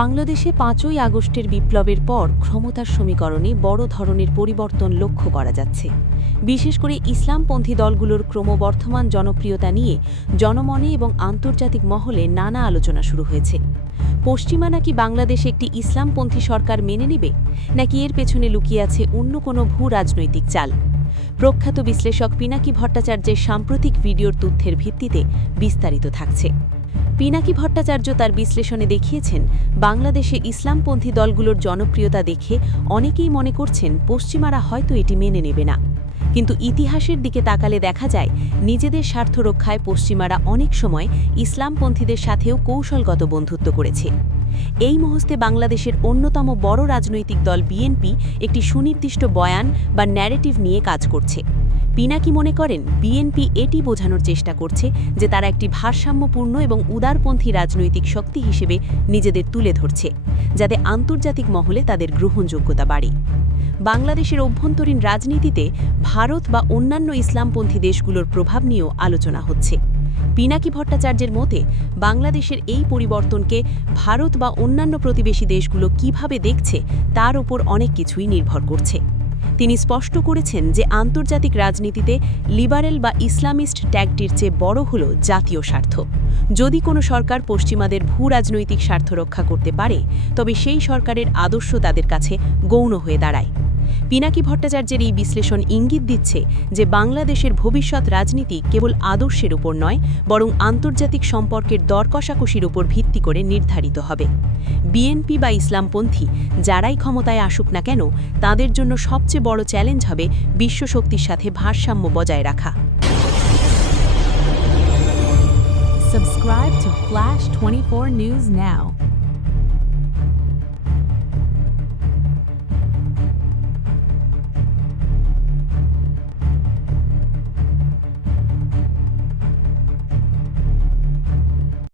বাংলাদেশে ৫ই আগস্টের বিপ্লবের পর ক্ষমতার সমীকরণে বড় ধরনের পরিবর্তন লক্ষ্য করা যাচ্ছে। বিশেষ করে ইসলামপন্থী দলগুলোর ক্রমবর্ধমান জনপ্রিয়তা নিয়ে জনমনে এবং আন্তর্জাতিক মহলে নানা আলোচনা শুরু হয়েছে। পশ্চিমা নাকি বাংলাদেশে একটি ইসলামপন্থী সরকার মেনে নেবে, নাকি এর পেছনে লুকিয়ে আছে অন্য কোনো ভূ রাজনৈতিক চাল? প্রখ্যাত বিশ্লেষক পিনাকি ভট্টাচার্যের সাম্প্রতিক ভিডিওর তথ্যের ভিত্তিতে বিস্তারিত থাকছে। পিনাকি ভট্টাচার্য তার বিশ্লেষণে দেখিয়েছেন, বাংলাদেশে ইসলামপন্থী দলগুলোর জনপ্রিয়তা দেখে অনেকেই মনে করছেন পশ্চিমারা হয়তো এটি মেনে নেবে না। কিন্তু ইতিহাসের দিকে তাকালে দেখা যায়, নিজেদের স্বার্থ রক্ষায় পশ্চিমারা অনেক সময় ইসলামপন্থীদের সাথেও কৌশলগত বন্ধুত্ব করেছে। এই মুহূর্তে বাংলাদেশের অন্যতম বড় রাজনৈতিক দল বিএনপি একটি সুনির্দিষ্ট বয়ান বা ন্যারেটিভ নিয়ে কাজ করছে। পিনাকি মনে করেন, বিএনপি এটি বোঝানোর চেষ্টা করছে যে তারা একটি ভারসাম্যপূর্ণ এবং উদারপন্থী রাজনৈতিক শক্তি হিসেবে নিজেদের তুলে ধরছে, যাতে আন্তর্জাতিক মহলে তাদের গ্রহণযোগ্যতা বাড়ে। বাংলাদেশের অভ্যন্তরীণ রাজনীতিতে ভারত বা অন্যান্য ইসলামপন্থী দেশগুলোর প্রভাব নিয়েও আলোচনা হচ্ছে। পিনাকি ভট্টাচার্যের মতে, বাংলাদেশের এই পরিবর্তনকে ভারত বা অন্যান্য প্রতিবেশী দেশগুলো কিভাবে দেখছে তার উপর অনেক কিছুই নির্ভর করছে। তিনি স্পষ্ট করেছেন যে আন্তর্জাতিক রাজনীতিতে লিবারেল বা ইসলামিস্ট ট্যাগটির চেয়ে বড় হল জাতীয় স্বার্থ। যদি কোনো সরকার পশ্চিমাদের ভূ রাজনৈতিক স্বার্থ রক্ষা করতে পারে, তবে সেই সরকারের আদর্শ তাদের কাছে গৌণ হয়ে দাঁড়ায়। পিনাকি ভট্টাচার্যের এই বিশ্লেষণ ইঙ্গিত দিচ্ছে যে বাংলাদেশের ভবিষ্যৎ রাজনীতি কেবল আদর্শের উপর নয়, বরং আন্তর্জাতিক সম্পর্কের দর কষাকষির উপর ভিত্তি করে নির্ধারিত হবে। বিএনপি বা ইসলামপন্থী যারাই ক্ষমতায় আসুক না কেন, তাদের জন্য সবচেয়ে বড় চ্যালেঞ্জ হবে বিশ্বশক্তির সাথে ভারসাম্য বজায় রাখা। Subscribe to Flash 24 News now.